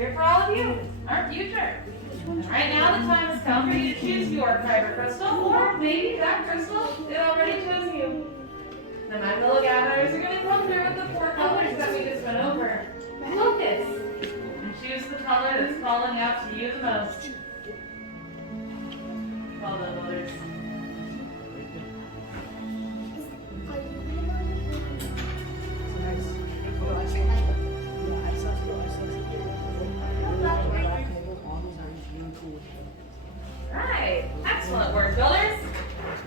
Here for all of you, our future. And right now the time has come for you to choose your kyber crystal, or maybe that crystal, it already chose you. The my pillow gatherers are going to come through with the 4 colors that we just went over. Focus. And choose the color that's calling out to you the most. Well done, others. Alright, excellent work, builders.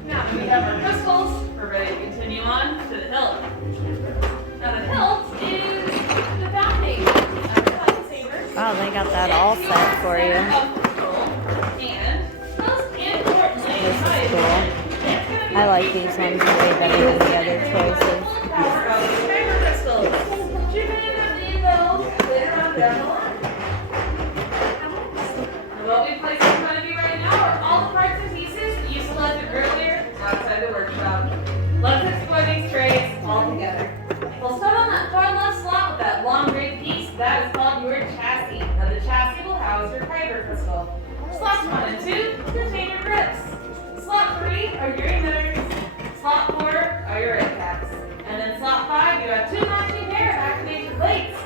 Now that we have our crystals, we're ready to continue on to the hilt. Now the hilt is the foundation of the lightsaber. Oh, they got that all set for you. And most importantly, This is cool. I like these ones way better than the other choices. Kyber crystals. You're going to have the info later on down the line. And what we place in front of you right now are all the parts and pieces that you selected earlier outside the workshop. Let's explore these trays all together. We'll start on that far left slot with that long gray piece. That is called your chassis. Now the chassis will house your kyber crystal. Slots 1 and 2 contain your grips. Slot 3 are your emitters. Slot 4 are your red caps. And in slot 5 you have 2 matching pair of activation plates.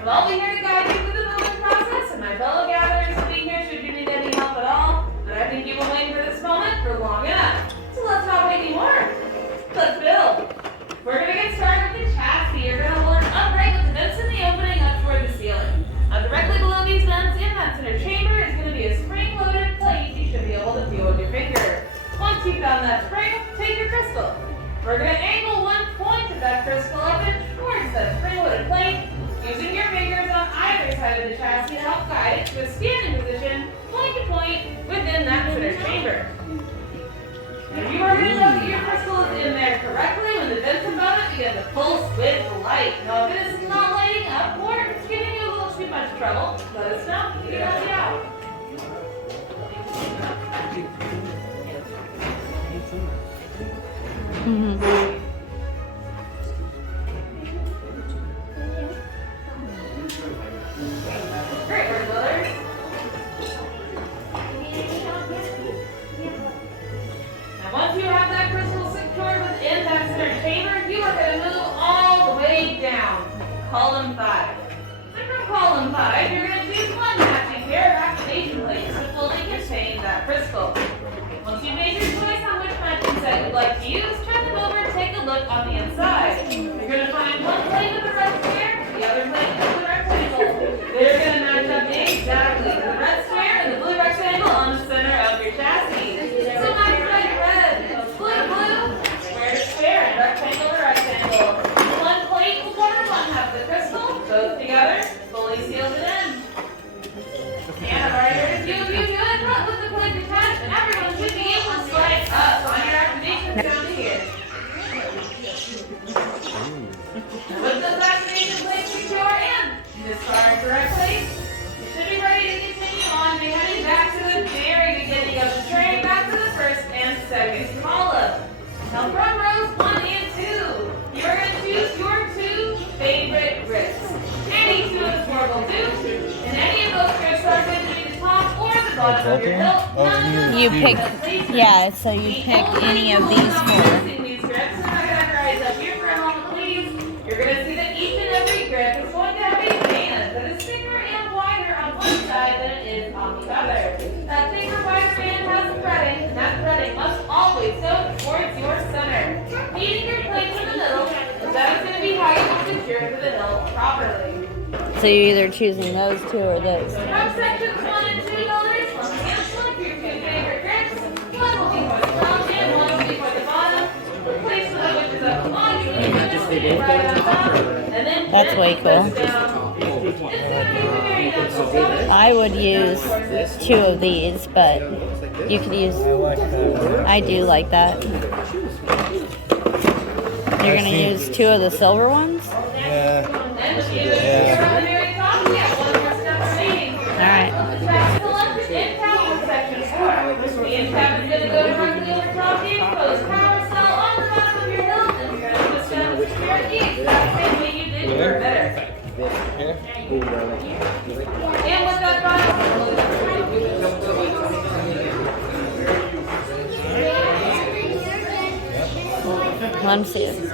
We'll all be here to guide you through the building process, and my fellow gatherers will be here should you need any help at all. But I think you will wait for this moment for long enough. So let's not wait anymore. Let's build. We're going to get started with the chassis. You're going to learn upright with the vents in the opening up toward the ceiling. Now directly below these vents in that center chamber is going to be a spring-loaded plate you should be able to feel with your finger. Once you've found that spring, take your crystal. We're going to angle one point of that crystal up and towards that spring-loaded plate, using your fingers on either side of the chassis to help guide it to a standing position, point to point, within that center chamber. Now you are going to know that your crystal is in there correctly when the vents above it begin to pulse with light. Now if it is not lighting up or it's giving you a little too much trouble, let us know. We can help you out. Great work, brothers. Now once you have that crystal secured within that center chamber, you are going to move all the way down. Column 5. And from column 5, you're going to choose one matching pair of activation plates to fully contain that crystal. Once you've made your choice on which matching set you'd like to use, turn them over and take a look on the inside. You're going to find one plate with a red square, the other plate with a rectangle. They're going to match up exactly to the red square and the blue rectangle on the center of your chassis. So match red to red, blue to blue, square to square, and rectangle to rectangle. One plate will form one half of the crystal, both together, fully sealed it in. And I've already heard a few of you do it, but with the plate detached, everyone should be able to slide up on your activation down here. And with those activation plates secure and discard correctly, you should be ready to continue on by heading back to the very beginning of the tray, back to the first and second column. Now from rows 1 and 2, you're going to choose your 2 favorite grips. Any 2 of the 4 will do, and any of those grips are going to be the top or the bottom of your hilt. You pick, yeah, so you pick any of these 4. These grips, and I got your eyes up here for a moment, please. You're going to see that each and every grip is going to have a band that is thicker and wider on one side than it is on the other. That thicker, wider band has threading, and that threading must always go towards your center, feeding your plate to the middle, and that is going to be how you will secure to the hilt properly. So you're either choosing those 2 or those. From sections 1 and 2 builders, once again, select your 2 favorite grips. One will be for the top and one will be for the bottom. The placement of which is up on you, right on top, and then That's way cool. down. It's going to be very helpful. I would use 2 of these, but you could use, I do like that. You're going to use 2 of the silver ones? And you're on the very top, you have one more step remaining. Alright. That's selected in power section 4. The end cap is going to go directly over top the exposed power cell on the bottom of your hilt, and you're going to twist down the security the exact same way you did your better. And swimsuits.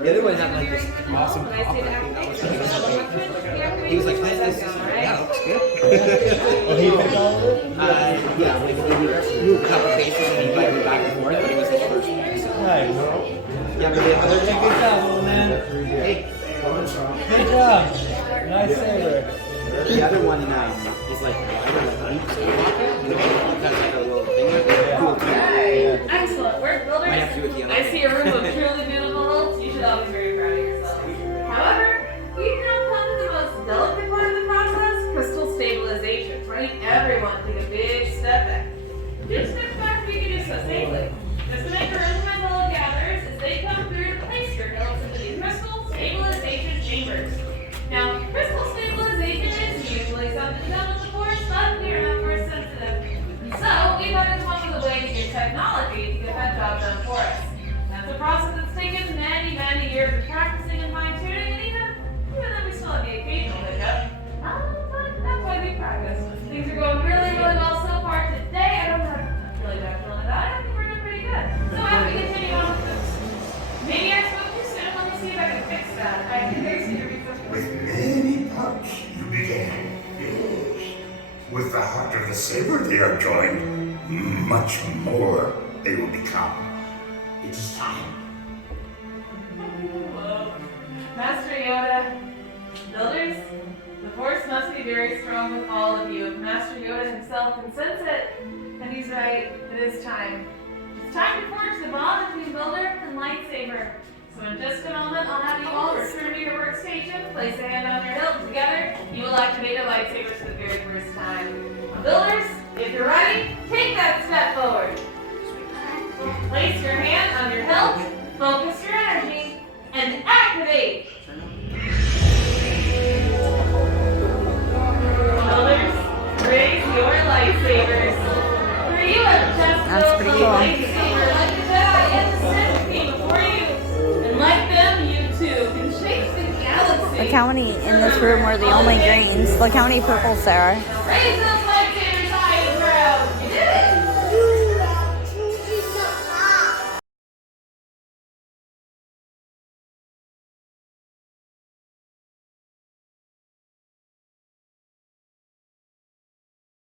The other one had like this awesome pop. He was like, "Nice, this that looks good." Oh, he picked all of it? Yeah, like he moved a couple paces and he like went back and forth, but it was his first one. So. Nice. Yeah, but the other Hey, good job, little man. hey, Good job. Nice saber. the other one is like wider, like deep skyrocket. You know, it has like a little thing with it. Cool too. Excellent work, builders. Might have to do with the other I see a room of truly beautiful adults. You should all be very proud of yourselves. However, we've now come to the most delicate part of the process, crystal stabilization. Right? Everyone take a big step back. 2 steps back so you can do so safely. Just to make room for my fellow gatherers as they come through to place your hills into these crystal stabilization chambers. Now, crystal stabilization is usually something done with the force, but we're not force sensitive. So, we've had to come up with a way to use technology to get that job done for us. That's a process that's taken many, many years of practicing and fine-tuning, and even then we still have the occasional hiccup. But that's why we practice. Things are going really, really well so far today. I don't have really bad feeling about it. I think we're doing pretty good. So as we continue on with this, maybe I spoke too soon. Let me see if I can fix that. I think there's going to be something. With many parts you began, yes. With the heart of the saber they are joined, much more they will become. It is time. Hello. Master Yoda, builders, the force must be very strong with all of you. If Master Yoda himself can sense it, and he's right, it is time. It's time to forge the bond between builder and lightsaber. So in just a moment, I'll have you all return to your workstations, place a hand on your hilt together. You will activate a lightsaber for the very first time. Builders, if you're ready, take that step forward. Place your hand on your hilt, focus your energy, and activate. Builders, raise your lightsabers. For you have just That's built pretty a cool. lightsaber like the Jedi and the Sith came before you. And like them, you too can shape the galaxy. Look how many in this room were the only greens. Look how many purples there are. Raise them